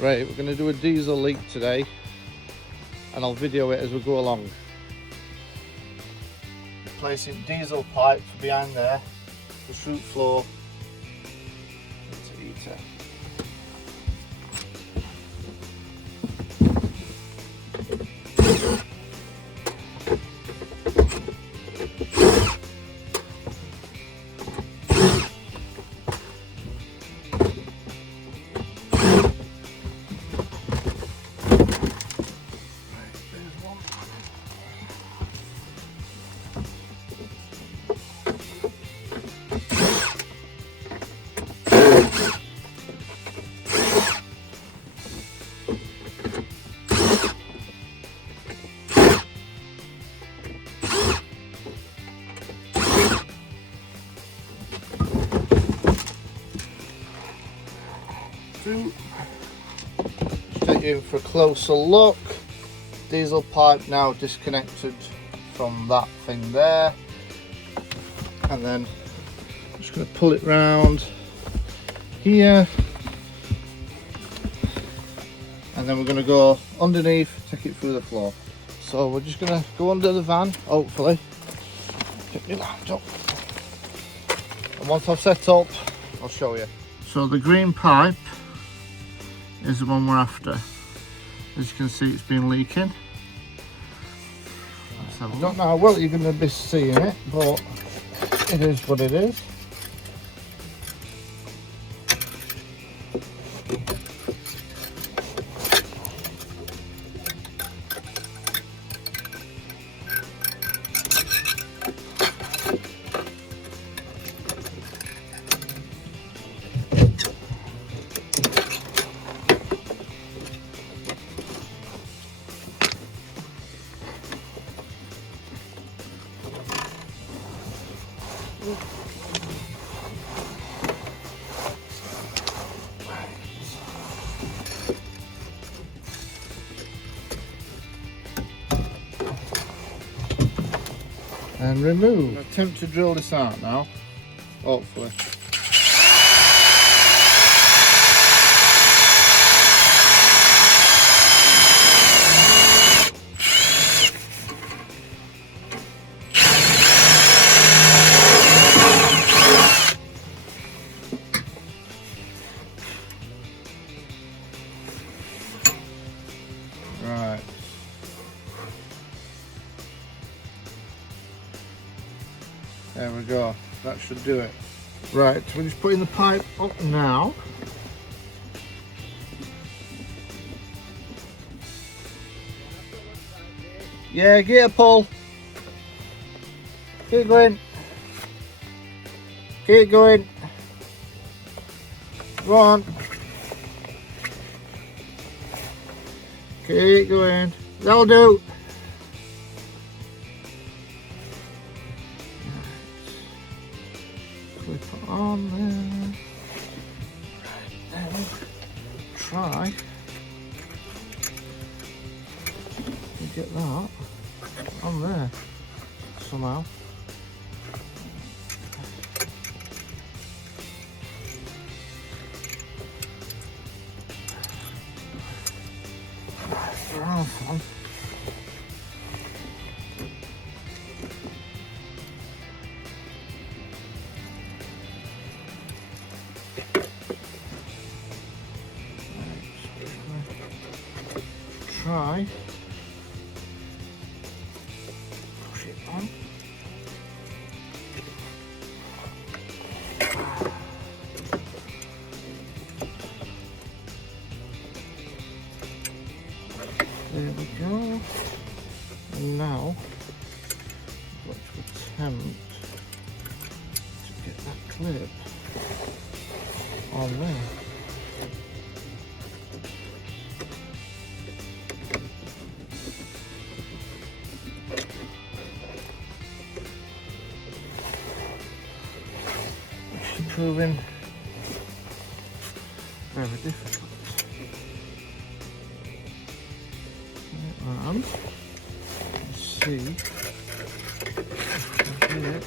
Right, we're going to do a diesel leak today and I'll video it as we go along. Placing diesel pipes behind there, the chute floor into heater. Just take you in for a closer look. Diesel pipe now disconnected from that thing there, and then I'm just going to pull it round here, and then we're going to go underneath, take it through the floor. So we're just going to go under the van, hopefully get my laptop, and once I've set up I'll show you. So the green pipe is the one we're after. As you can see, it's been leaking. I don't know how well you're going to be seeing it, but it is what it is. And remove. Attempt to drill this out now, hopefully. Right. There we go, that should do it. Right, we're just putting the pipe up now. Yeah, get a pull. Keep going. Keep going. Go on. Keep going. That'll do. Clip it on there. Right, then try to get that on there somehow. Right, try push it on. There we go. And now I've got to attempt to get that clip on there. Proving very difficult. And let's see if I can do it.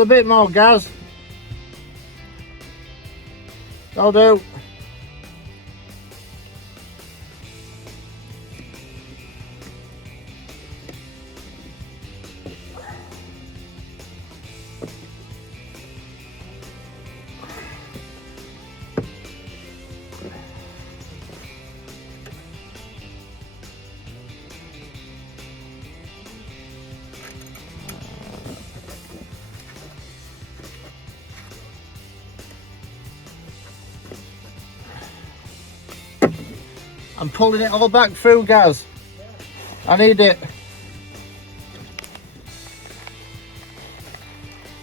Pull a bit more, Gaz. That'll do. I'm pulling it all back through, Gaz. I need it.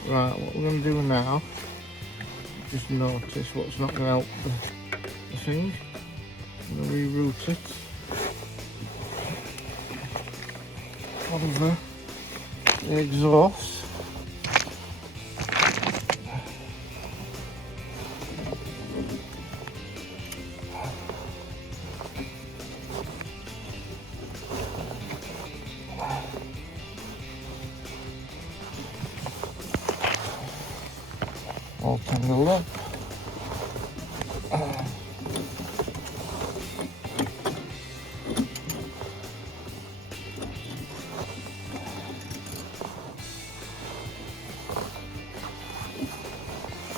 Right, what we're going to do now, just notice what's not going to help the thing. I'm going to reroute it over the exhaust. All tangled up.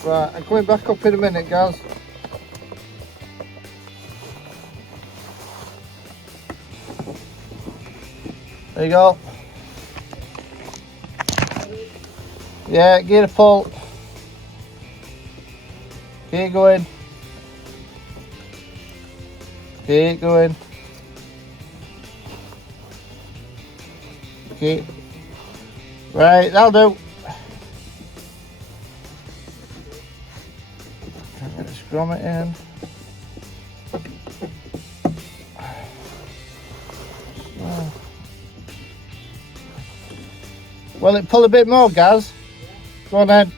Right, I'm coming back up in a minute, Gaz. There you go. Yeah, gear to pull. Keep going. Keep going. Keep. Right, that'll do. Try to get this grommet in. So. Will it pull a bit more, Gaz? Go on then.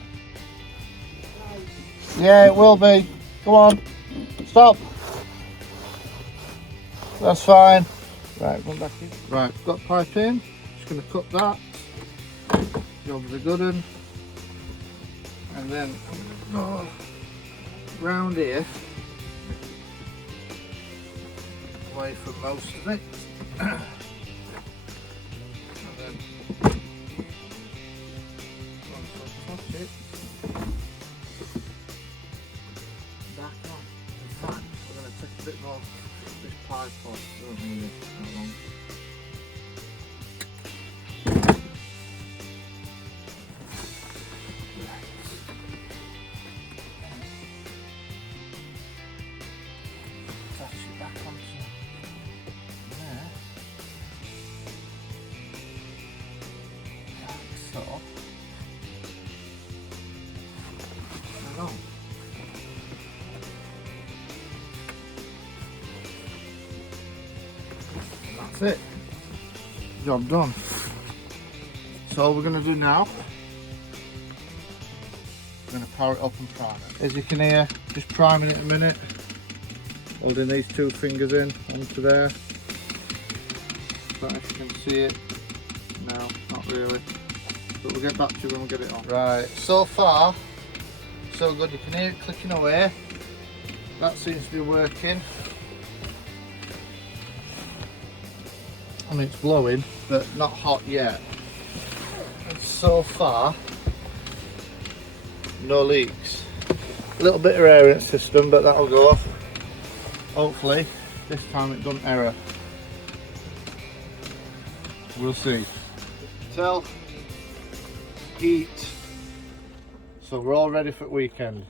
Yeah, it will be. Go on. Stop. That's fine. Right, come back in. Right, got pipe in. Just going to cut that. Go over the good one. And then I'm going to go round here. Away from most of it. And then once I touch it. We're going to take a bit more of this pipe off, don't need it that long. Attach it back onto there. Like so. Hang on. That's it. Job done. So all we're going to do now, we're going to power it up and prime it. As you can hear, just priming it a minute. Holding these two fingers in onto there. Don't know if you can see it. No, not really. But we'll get back to it when we get it on. Right, so far, so good. You can hear it clicking away. That seems to be working. I mean, it's blowing, but not hot yet. And so far, no leaks. A little bit of air in the system, but that'll go. Hopefully, this time it doesn't error. We'll see. Tell, heat. So we're all ready for the weekend.